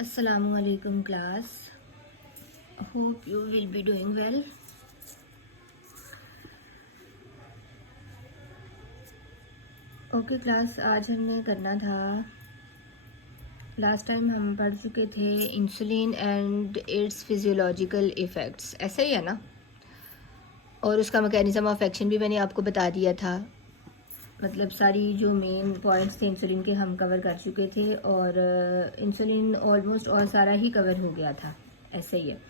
Assalamualaikum class. Hope you will be doing well. Okay class, आज हमने करना था, लास्ट टाइम हम पढ़ चुके थे insulin and it's physiological effects, ऐसा ही है ना। और उसका मैकेनिज्म ऑफ एक्शन भी मैंने आपको बता दिया था। मतलब सारी जो मेन पॉइंट्स थे इंसुलिन के हम कवर कर चुके थे, और इंसुलिन ऑलमोस्ट और सारा ही कवर हो गया था, ऐसे ही है।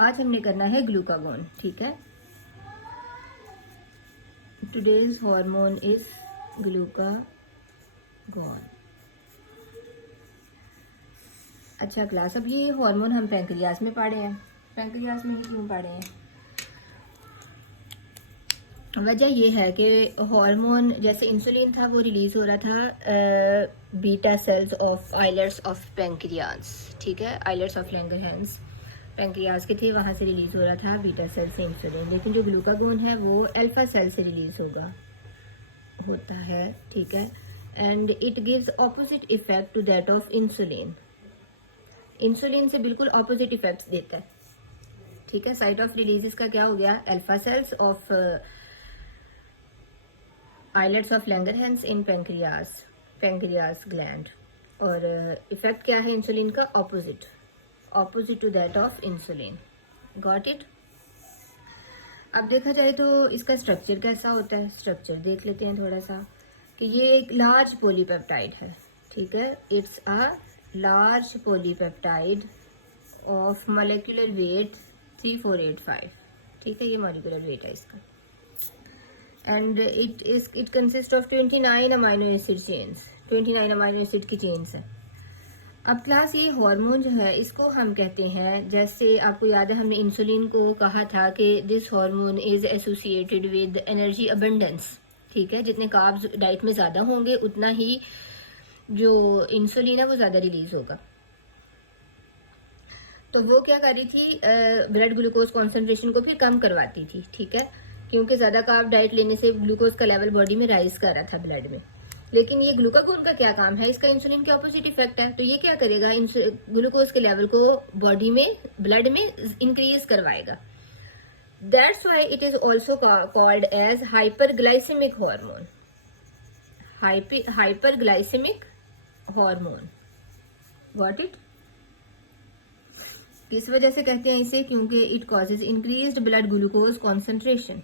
आज हमने करना है ग्लूकागोन, ठीक है। Today's hormone is glucagon. अच्छा क्लास, अब ये हार्मोन हम पैंक्रियाज में पढ़े हैं। पैंक्रियाज में ही क्यों पढ़े हैं? वजह ये है कि हार्मोन जैसे इंसुलिन था वो रिलीज हो रहा था beta cells of islets of pancreas, ठीक है। आइलेट्स ऑफ लैंगरहैंस पैंक्रियाज के थे, वहाँ से रिलीज हो रहा था बीटा सेल से इंसुलिन। लेकिन जो ग्लूकागोन है वो अल्फा सेल से रिलीज होता है, ठीक है। And it gives opposite effect to that of insulin. Insulin से बिल्कुल ऑपोजिट इफेक्ट्स देता है, ठीक है। साइट ऑफ रिलीज इसका क्या हो गया? Alpha cells of islets of Langerhans in pancreas gland. और इफेक्ट क्या है इंसुलिन का? Opposite to that of insulin. Got it? अब देखा जाए तो इसका स्ट्रक्चर कैसा होता है, स्ट्रक्चर देख लेते हैं थोड़ा सा। कि ये एक लार्ज पॉलीपेप्टाइड है, ठीक है। It's a large polypeptide of molecular weight 3485, ठीक है। ये मॉलिक्यूलर वेट है इसका। And it consist of 29 amino acid chains, 29 amino acid की चेन्स है। अब क्लास, ये हार्मोन जो है इसको हम कहते हैं, जैसे आपको याद है हमने इंसुलिन को कहा था कि this hormone is associated with energy abundance, ठीक है। जितने कार्ब्स डाइट में ज़्यादा होंगे उतना ही जो इंसुलिन है वो ज़्यादा रिलीज होगा। तो वो क्या कर रही थी? ब्लड ग्लूकोज कॉन्सेंट्रेशन को फिर कम करवाती थी, ठीक है। क्योंकि ज़्यादा कार्ब डाइट लेने से ग्लूकोज का लेवल बॉडी में राइज कर रहा था ब्लड में। लेकिन ये ग्लूकागोन का क्या काम है? इसका इंसुलिन के ऑपोजिट इफेक्ट है। तो ये क्या करेगा? ग्लूकोज के लेवल को बॉडी में, ब्लड में इंक्रीज करवाएगा। That's why it is also called as hyperglycemic hormone. Hyperglycemic hormone. Got it? किस वजह से कहते हैं इसे? क्योंकि it causes increased blood glucose concentration.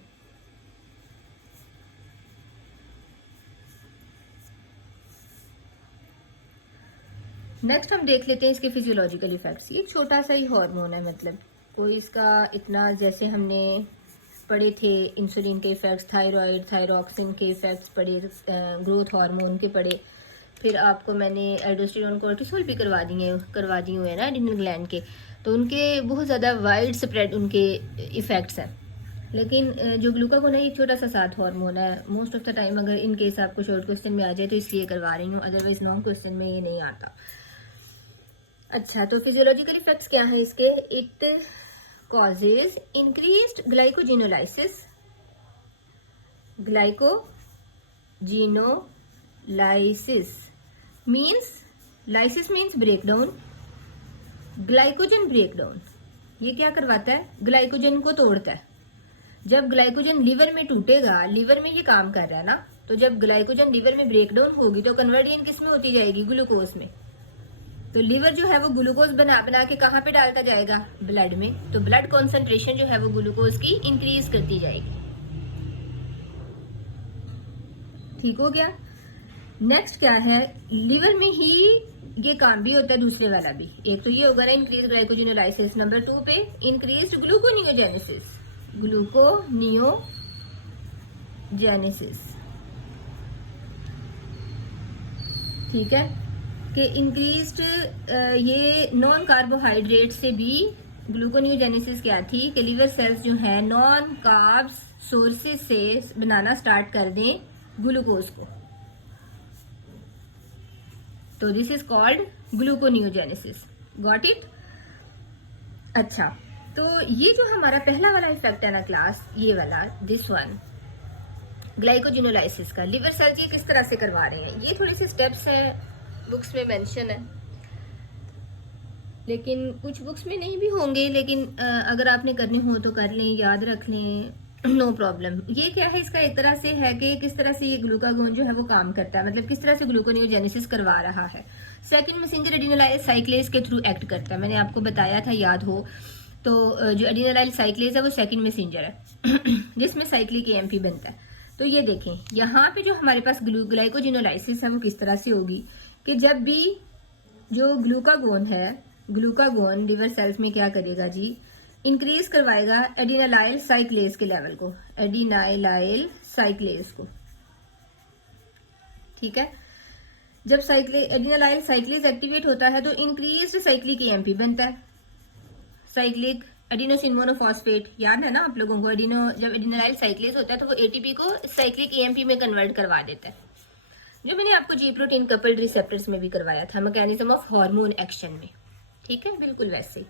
Next हम देख लेते हैं इसके फिजियोलॉजिकल इफेक्ट्स। ये छोटा सा ही हार्मोन है, मतलब कोई इसका इतना, जैसे हमने पढ़े थे इंसुलिन के इफेक्ट्स, थायराइड, थायरॉक्सिन के इफेक्ट्स पढ़े, ग्रोथ हार्मोन के पढ़े, फिर आपको मैंने एल्डोस्टेरोन, कोर्टिसोल भी करवा दिए हुए हैं ना एड्रिनल ग्लैंड के। तो उनके बहुत ज़्यादा वाइड स्प्रेड उनके इफेक्ट्स हैं। लेकिन जो ग्लूकागोन है ये छोटा सा साथ हार्मोन है। मोस्ट ऑफ द टाइम अगर इन केस आपको शॉर्ट क्वेश्चन में आ जाए तो इसलिए करवा रही हूँ, अदरवाइज लॉन्ग क्वेश्चन में ये नहीं आता। अच्छा, तो फिजियोलॉजिकल इफेक्ट्स क्या है इसके? It causes increased glycogenolysis. Glycogenolysis means, lysis means breakdown, glycogen breakdown. ये क्या करवाता है? ग्लाइकोजन को तोड़ता है। जब ग्लाइकोजन लीवर में टूटेगा, लीवर में ये काम कर रहा है ना, तो जब ग्लाइकोजन लीवर में ब्रेकडाउन होगी तो कन्वर्जन किस में होती जाएगी? ग्लूकोज में। तो लीवर जो है वो ग्लूकोज बना के कहाँ पे डालता जाएगा? ब्लड में। तो ब्लड कॉन्सेंट्रेशन जो है वो ग्लूकोज की इंक्रीज करती जाएगी, ठीक हो गया। नेक्स्ट क्या है? लीवर में ही ये काम भी होता है, दूसरे वाला भी। एक तो ये होगा ना इंक्रीज ग्लाइकोजिनोलाइसिस, नंबर 2 पे इंक्रीज ग्लूकोनियोजेनेसिस। ठीक है। कि इंक्रीज्ड ये नॉन कार्बोहाइड्रेट से भी ग्लूकोनियोजेनेसिस क्या थी? कि लीवर सेल्स जो है नॉन कार्ब्स सोर्सेज से बनाना स्टार्ट कर दें ग्लूकोज को। तो this is called gluconeogenesis. Got it? अच्छा, तो ये जो हमारा पहला वाला इफेक्ट है ना क्लास, ये वाला, दिस वन, ग्लाइकोजिनोलाइसिस का, लिवर सेल्स ये किस तरह से करवा रहे हैं? ये थोड़ी सी स्टेप्स हैं, बुक्स में मेंशन है। लेकिन कुछ बुक्स में नहीं भी होंगे, लेकिन अगर आपने करने हो तो कर लें, याद रख लें, नो प्रॉब्लम। ये क्या है, इसका एक तरह से है कि किस तरह से ये ग्लूकागोन जो है वो काम करता है, मतलब किस तरह से ग्लूकोनियोजेनेसिस करवा रहा है। सेकंड मैसेंजर एडिनोलाइल साइक्लेज के थ्रू एक्ट करता है, मैंने आपको बताया था, याद हो तो। जो एडिनोलाइल साइक्लेज है वो सेकंड मैसेंजर है जिसमें साइक्लिक एएमपी बनता है। तो ये देखें यहाँ पे जो हमारे पास ग्लाइकोजिनोलाइसिस है वो किस तरह से होगी कि जब भी जो ग्लूकागोन है, ग्लूकागोन लिवर सेल्स में क्या करेगा जी, इंक्रीज करवाएगा एडिनालाइल साइक्लेज के लेवल को, एडिनाइलाइल साइक्लेज को, ठीक है। जब एडिनालाइल साइक्लेज एक्टिवेट होता है तो इंक्रीज साइक्लिक एएमपी बनता है, साइक्लिक एडिनोसिन मोनोफॉस्फेट, याद है ना आप लोगों को। जब एडिनालाइल साइक्लेज होता है तो वो एटीपी को साइक्लिक एएमपी में कन्वर्ट करवा देता है, जो मैंने आपको जी प्रोटीन कपल्ड रिसेप्टर्स में भी करवाया था, मैकेनिज्म ऑफ हार्मोन एक्शन में, ठीक है, बिल्कुल वैसे।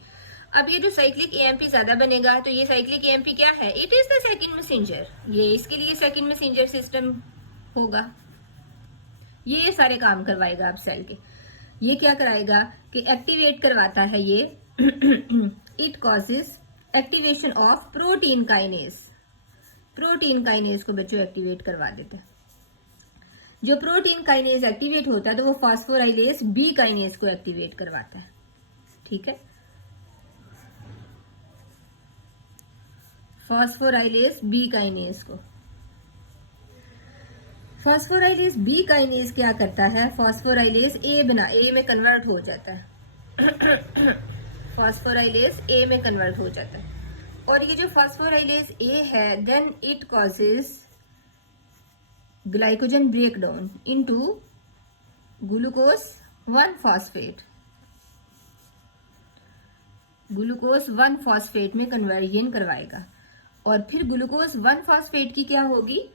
अब ये जो साइक्लिक एएमपी ज्यादा बनेगा तो ये साइक्लिक एएमपी क्या है, it is the second messenger, ये इसके लिए सेकंड मैसेंजर सिस्टम होगा, ये सारे काम करवाएगा आप सेल के। ये क्या कराएगा कि एक्टिवेट करवाता है ये it causes activation of protein kinase, protein kinase को बच्चों एक्टिवेट करवा देता है। जो प्रोटीन काइनेज एक्टिवेट होता है तो वो फास्फोराइलेज बी काइनेज को एक्टिवेट करवाता है, ठीक है। फास्फोराइलेज बी काइनेज को, फास्फोराइलेज बी काइनेज क्या करता है, फास्फोराइलेज ए में कन्वर्ट हो जाता है फास्फोराइलेज ए में कन्वर्ट हो जाता है, और ये जो फास्फोराइलेज ए है then it causes glycogen breakdown into glucose 1 phosphate, glucose 1 phosphate में कन्वर्जन करवाएगा। और फिर ग्लूकोज 1 फॉस्फेट की क्या होगी,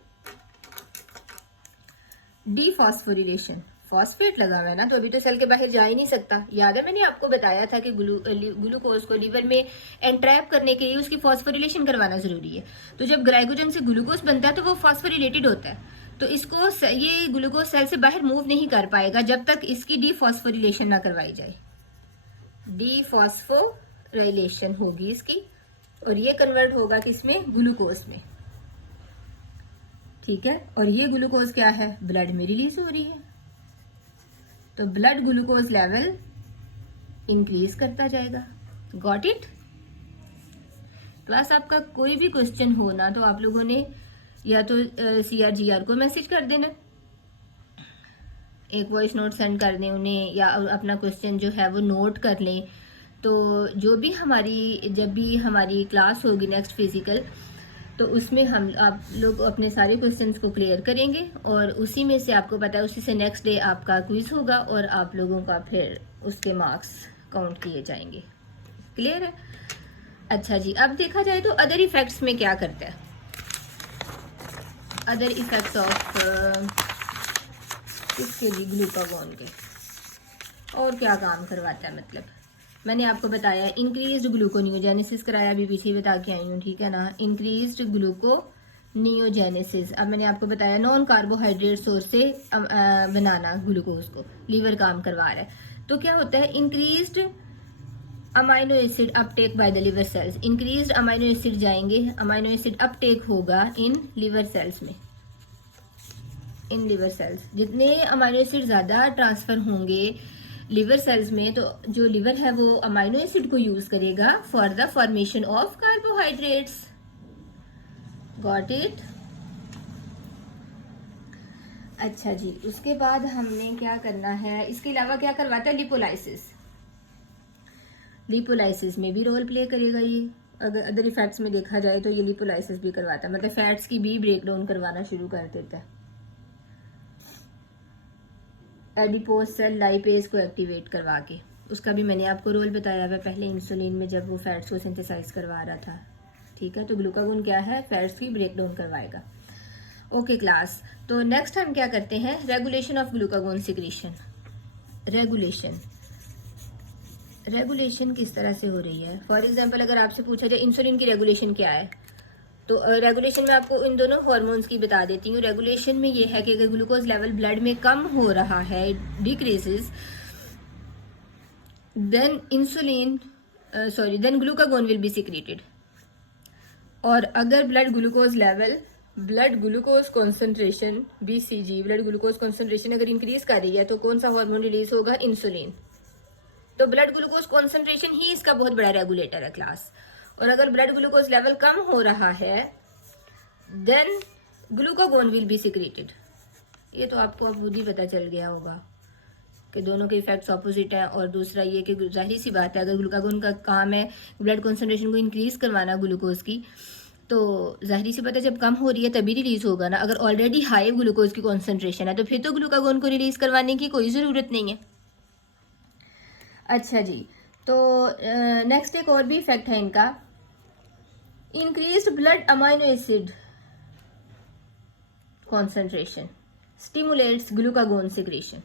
डीफॉस्फोरिलेशन, फॉस्फेट लगा हुआ है ना तो अभी तो सेल के बाहर जा ही नहीं सकता। याद है मैंने आपको बताया था कि ग्लूकोज को लीवर में एंट्रैप करने के लिए उसकी फॉस्फोरिलेशन करवाना जरूरी है। तो जब ग्लाइकोजन से ग्लूकोज बनता है तो वो फॉस्फोरिलेटेड होता है, तो इसको ये ग्लूकोज सेल से बाहर मूव नहीं कर पाएगा जब तक इसकी डीफॉस्फोरिलेशन ना करवाई जाए। डीफॉस्फोराइलेशन होगी इसकी और ये कन्वर्ट होगा किसमें, ग्लूकोज में, ठीक है। और ये ग्लूकोज क्या है, ब्लड में रिलीज हो रही है, तो ब्लड ग्लूकोज लेवल इंक्रीज करता जाएगा। Got it. क्लास आपका कोई भी क्वेश्चन हो ना तो आप लोगों ने या तो CRGR को मैसेज कर देना, एक वॉइस नोट सेंड कर दें उन्हें, या अपना क्वेश्चन जो है वो नोट कर लें। तो जो भी जब भी हमारी क्लास होगी नेक्स्ट फिजिकल, तो उसमें आप लोग अपने सारे क्वेश्चंस को क्लियर करेंगे और उसी में से आपको पता है उसी से नेक्स्ट डे आपका क्विज होगा और आप लोगों का फिर उसके मार्क्स काउंट किए जाएंगे। क्लियर है। अच्छा जी, अब देखा जाए तो अदर इफेक्ट्स में क्या करता है, अदर इफेक्ट्स ऑफ इसके लिए ग्लूकागोन के और क्या काम करवाता है। मतलब मैंने आपको बताया इंक्रीज्ड ग्लूकोनियोजेनेसिस कराया, अभी पीछे बता के आई हूँ, ठीक है ना। इंक्रीज्ड ग्लूकोनियोजेनेसिस, अब मैंने आपको बताया नॉन कार्बोहाइड्रेट सोर्स से बनाना ग्लूकोज को, लीवर काम करवा रहा है। तो क्या होता है, increased amino acid Uptake by the liver cells, increased amino acid जाएंगे, अमाइनो एसिड अपटेक होगा इन लिवर सेल्स में, इन लिवर सेल्स। जितने अमाइनो एसिड ज्यादा ट्रांसफर होंगे लिवर सेल्स में, तो जो लिवर है वो अमाइनो एसिड को यूज करेगा for the formation of carbohydrates. Got it. अच्छा जी, उसके बाद हमने क्या करना है, इसके अलावा क्या करवाता है, लिपोलाइसिस, लिपोलाइसिस में भी रोल प्ले करेगा ये। अगर अदर इफेक्ट्स में देखा जाए तो ये लिपोलाइसिस भी करवाता है, मतलब फैट्स की भी ब्रेक डाउन करवाना शुरू कर देता है। एडिपोज सेल लाइपेज को एक्टिवेट करवा के, उसका भी मैंने आपको रोल बताया हुआ पहले इंसुलिन में जब वो फैट्स को सिंथेसाइज करवा रहा था, ठीक है। तो ग्लूकागोन क्या है, फैट्स की ब्रेक डाउन करवाएगा। ओके क्लास, तो नेक्स्ट हम क्या करते हैं, regulation of glucagon secretion. Regulation किस तरह से हो रही है। फॉर एग्जाम्पल अगर आपसे पूछा जाए इंसुलिन की रेगुलेशन क्या है, तो रेगुलेशन में आपको इन दोनों हार्मोन्स की बता देती हूँ। रेगुलेशन में ये है कि अगर ग्लूकोज लेवल ब्लड में कम हो रहा है, decreases, then insulin then glucagon will be secreted. और अगर blood glucose concentration BCG blood glucose concentration अगर इंक्रीज कर रही है तो कौन सा हार्मोन रिलीज होगा? इंसुलिन। तो ब्लड ग्लूकोज कॉन्सेंट्रेशन ही इसका बहुत बड़ा रेगुलेटर है क्लास। और अगर ब्लड ग्लूकोज लेवल कम हो रहा है then glucagon will be secreted. ये तो आपको अब खुद ही पता चल गया होगा कि दोनों के इफेक्ट्स ऑपोजिट हैं। और दूसरा ये कि जाहिर सी बात है अगर ग्लूकागोन का काम है ब्लड कॉन्सेंट्रेशन को इंक्रीज करवाना ग्लूकोज की, तो जाहिर सी बात है जब कम हो रही है तभी रिलीज होगा ना। अगर ऑलरेडी हाई ग्लूकोज की कॉन्सेंट्रेशन है तो फिर तो ग्लूकागोन को रिलीज करवाने की कोई ज़रूरत नहीं है। अच्छा जी, तो नेक्स्ट एक और भी इफेक्ट है इनका, increased blood amino acid concentration stimulates glucagon secretion.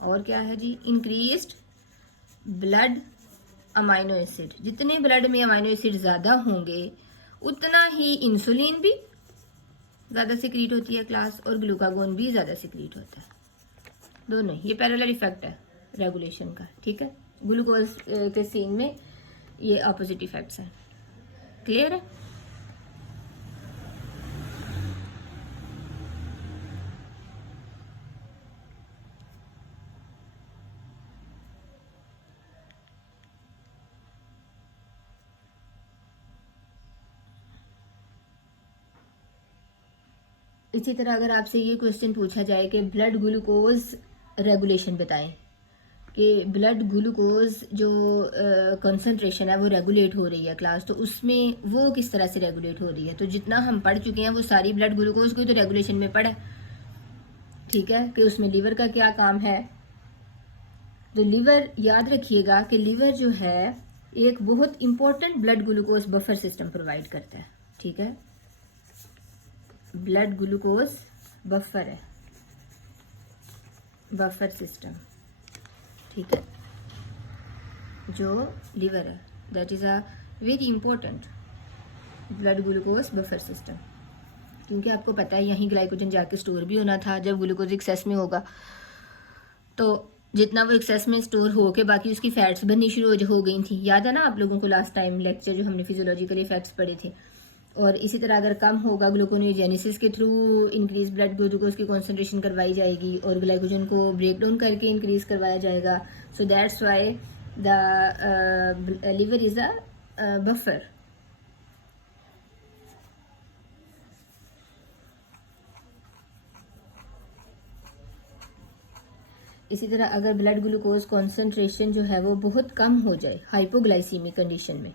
और क्या है जी? इंक्रीज्ड ब्लड अमाइनो एसिड, जितने ब्लड में अमाइनो एसिड ज़्यादा होंगे उतना ही इंसुलिन भी ज़्यादा सिक्रीट होती है क्लास, और ग्लूकागोन भी ज़्यादा सिक्रीट होता है। दोनों ये पैरेलल इफेक्ट है रेगुलेशन का, ठीक है। ग्लूकोज के सीन में ये अपोजिट इफेक्ट्स हैं। क्लियर है? इसी तरह अगर आपसे ये क्वेश्चन पूछा जाए कि ब्लड ग्लूकोज रेगुलेशन बताएं, कि ब्लड ग्लूकोज जो कंसंट्रेशन है वो रेगुलेट हो रही है क्लास, तो उसमें वो किस तरह से रेगुलेट हो रही है? तो जितना हम पढ़ चुके हैं वो सारी ब्लड ग्लूकोज को तो रेगुलेशन में पढ़ा, ठीक है, कि उसमें लीवर का क्या काम है। तो लीवर, याद रखिएगा कि लीवर जो है एक बहुत important blood glucose buffer system provide करता है, ठीक है। ब्लड ग्लूकोज बफर है, बफर सिस्टम, ठीक है, जो लीवर है, that is a very important blood glucose buffer system. क्योंकि आपको पता है यहीं ग्लाइकोजन जाके स्टोर भी होना था। जब ग्लूकोज एक्सेस में होगा तो जितना वो एक्सेस में स्टोर हो के बाकी उसकी फैट्स बननी शुरू हो गई थी। याद है ना आप लोगों को लास्ट टाइम लेक्चर जो हमने फिजियोलॉजिकल इफेक्ट्स पढ़े थे। और इसी तरह अगर कम होगा ग्लूकोनियोजेनेसिस के थ्रू इंक्रीज ब्लड ग्लूकोज की कॉन्सेंट्रेशन करवाई जाएगी और ग्लाइकोजन को ब्रेक डाउन करके इंक्रीज करवाया जाएगा। So that's why the liver is a buffer. इसी तरह अगर ब्लड ग्लूकोज कॉन्सेंट्रेशन जो है वो बहुत कम हो जाए हाइपोग्लाइसीमिक कंडीशन में,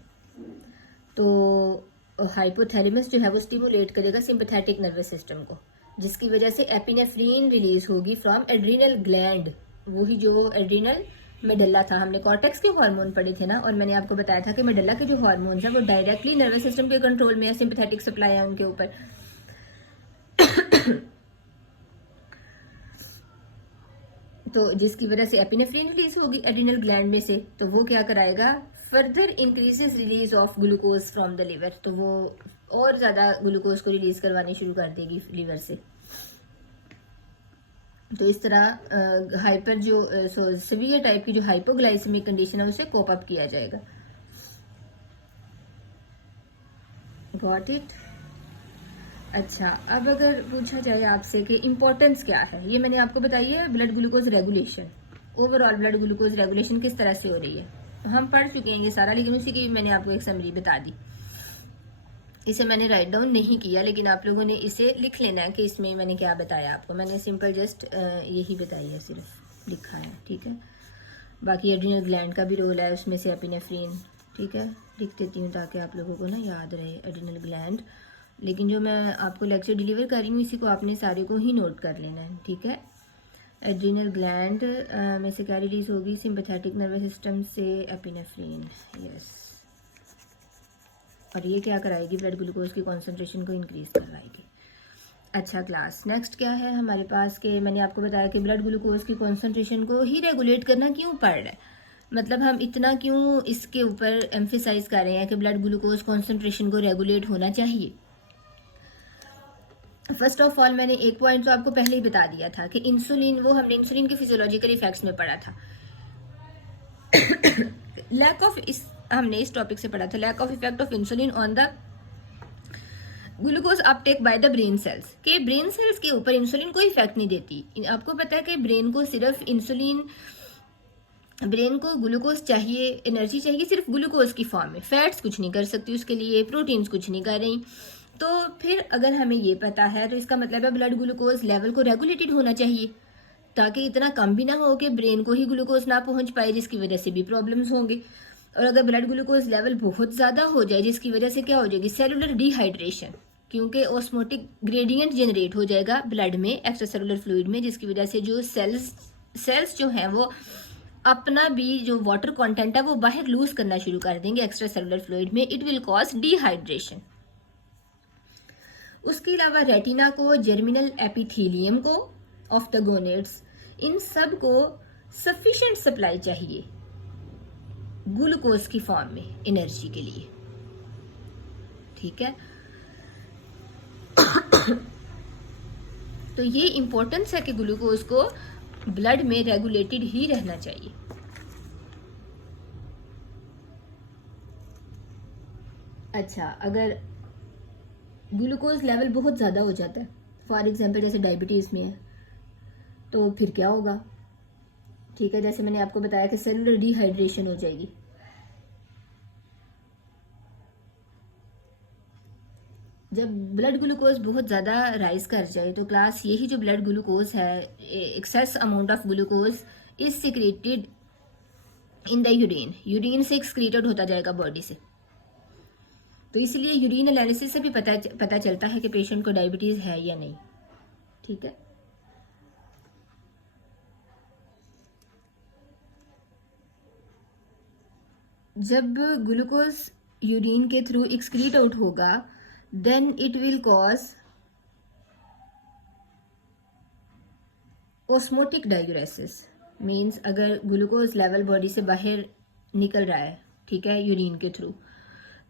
तो हाइपोथैलेमस जो है वो स्टिमुलेट करेगा सिंपैथेटिक नर्वस सिस्टम को, जिसकी वजह से एपिनेफ्रीन रिलीज होगी फ्रॉम एड्रीनल ग्लैंड। वही जो एड्रीनल मेडल्ला था, हमने कॉर्टेक्स के हार्मोन पढ़े थे ना, और मैंने आपको बताया था कि मेडल्ला के जो हार्मोन है वो डायरेक्टली नर्वस सिस्टम के कंट्रोल में है, सिंपैथेटिक सप्लाई है उनके ऊपर। तो जिसकी वजह से एपिनेफ्रीन रिलीज होगी एड्रिनल ग्लैंड में से, तो वो क्या कराएगा? Further increases release of glucose from the liver. तो वो और ज्यादा ग्लूकोज को रिलीज करवानी शुरू कर देगी लिवर से। तो इस तरह हाइपर जो सीवियर टाइप की जो हाइपोग्लाइसेमिक कंडीशन है उसे कोप अप किया जाएगा। Got it? अच्छा, अब अगर पूछा जाए आपसे कि इम्पोर्टेंस क्या है, ये मैंने आपको बताई है blood glucose regulation. Overall blood glucose regulation किस तरह से हो रही है हम पढ़ चुके हैं ये सारा, लेकिन उसी की मैंने आपको एक समरी बता दी। इसे मैंने राइट डाउन नहीं किया, लेकिन आप लोगों ने इसे लिख लेना है कि इसमें मैंने क्या बताया आपको। मैंने सिंपल जस्ट यही बताई है, सिर्फ लिखा है, ठीक है। बाकी एड्रिनल ग्लैंड का भी रोल है उसमें से एपिनेफ्रीन, ठीक है, लिख देती हूँ ताकि आप लोगों को ना याद रहे एड्रिनल ग्लैंड। लेकिन जो मैं आपको लेक्चर डिलीवर कर रही हूँ इसी को आपने सारे को ही नोट कर लेना है, ठीक है। एड्रिनल ग्लैंड में से क्या रिलीज होगी? सिंपैथेटिक नर्वस सिस्टम से एपिनेफ्रीन, यस। और ये क्या कराएगी? ब्लड ग्लूकोज की कॉन्सेंट्रेशन को इंक्रीज करवाएगी। अच्छा क्लास, नेक्स्ट क्या है हमारे पास के मैंने आपको बताया कि ब्लड ग्लूकोज की कॉन्सेंट्रेशन को ही रेगुलेट करना क्यों पड़ रहा है, मतलब हम इतना क्यों इसके ऊपर एम्फेसाइज कर रहे हैं कि ब्लड ग्लूकोज कॉन्सेंट्रेशन को रेगुलेट होना चाहिए। फर्स्ट ऑफ ऑल मैंने एक पॉइंट तो आपको पहले ही बता दिया था कि इंसुलिन, वो हमने इंसुलिन के फिजियोलॉजिकल इफेक्ट्स में पढ़ा था लैक ऑफ, इस हमने इस टॉपिक से पढ़ा था, lack of effect of insulin on the glucose uptake by the brain cells, के ब्रेन सेल्स के ऊपर इंसुलिन कोई इफेक्ट नहीं देती। आपको पता है कि ब्रेन को सिर्फ इंसुलिन, ब्रेन को ग्लूकोज चाहिए, एनर्जी चाहिए सिर्फ ग्लूकोज की फॉर्म में, फैट्स कुछ नहीं कर सकती उसके लिए, प्रोटीन्स कुछ नहीं कर रही। तो फिर अगर हमें ये पता है तो इसका मतलब है ब्लड ग्लूकोज लेवल को रेगुलेटेड होना चाहिए, ताकि इतना कम भी ना हो कि ब्रेन को ही ग्लूकोज ना पहुंच पाए, जिसकी वजह से भी प्रॉब्लम्स होंगे। और अगर ब्लड ग्लूकोज लेवल बहुत ज़्यादा हो जाए, जिसकी वजह से क्या हो जाएगी, सेलुलर डिहाइड्रेशन, क्योंकि ऑस्मोटिक ग्रेडियंट जनरेट हो जाएगा ब्लड में, एक्स्ट्रा सेलुलर फ्लूइड में, जिसकी वजह से जो सेल्स जो हैं वो अपना भी जो वाटर कंटेंट है वो बाहर लूज करना शुरू कर देंगे एक्स्ट्रा सेलुलर फ्लूइड में। It will cause dehydration. उसके अलावा रेटिना को, जर्मिनल एपिथेलियम को ऑफ द गोनेड्स, इन सब को सफिशिएंट सप्लाई चाहिए ग्लूकोज की फॉर्म में एनर्जी के लिए, ठीक है। तो ये इंपॉर्टेंस है कि ग्लूकोज को ब्लड में रेगुलेटेड ही रहना चाहिए। अच्छा, अगर ग्लूकोज लेवल बहुत ज़्यादा हो जाता है, फॉर एग्जांपल जैसे डायबिटीज़ में है, तो फिर क्या होगा, ठीक है। जैसे मैंने आपको बताया कि सेलुलर डिहाइड्रेशन हो जाएगी। जब ब्लड ग्लूकोज बहुत ज़्यादा राइज कर जाए तो क्लास, यही जो ब्लड ग्लूकोज है, excess amount of glucose is secreted in the urine, urine से एक्सक्रीटेड होता जाएगा बॉडी से। तो इसलिए यूरिन एनालिसिस से भी पता चलता है कि पेशेंट को डायबिटीज़ है या नहीं, ठीक है। जब ग्लूकोज यूरिन के थ्रू एक्सक्रीट आउट होगा, then it will cause osmotic diuresis. Means अगर ग्लूकोज लेवल बॉडी से बाहर निकल रहा है, ठीक है, यूरिन के थ्रू,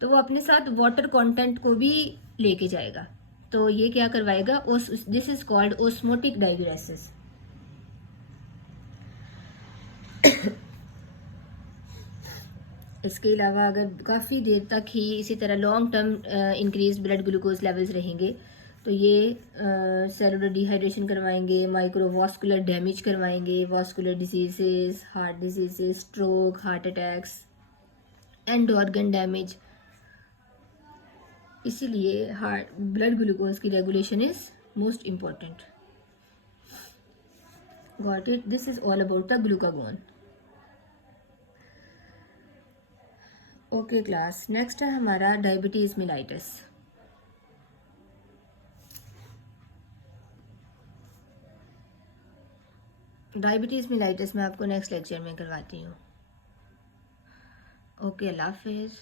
तो वो अपने साथ वाटर कंटेंट को भी लेके जाएगा। तो ये क्या करवाएगा, दिस इज कॉल्ड ऑस्मोटिक डाययूरेसिस। इसके अलावा अगर काफ़ी देर तक ही इसी तरह long term increase blood glucose levels रहेंगे, तो ये सेलुलर डिहाइड्रेशन करवाएंगे, माइक्रोवास्कुलर डैमेज करवाएंगे, vascular diseases, heart diseases, stroke, heart attacks, and organ damage. इसीलिए हार्ट ब्लड ग्लूकोज की regulation is most important. Got it, this is all about the glucagon. Okay class, next है हमारा diabetes mellitus. Diabetes mellitus मैं आपको next lecture में करवाती हूँ। Okay, अल्लाह हाफिज़।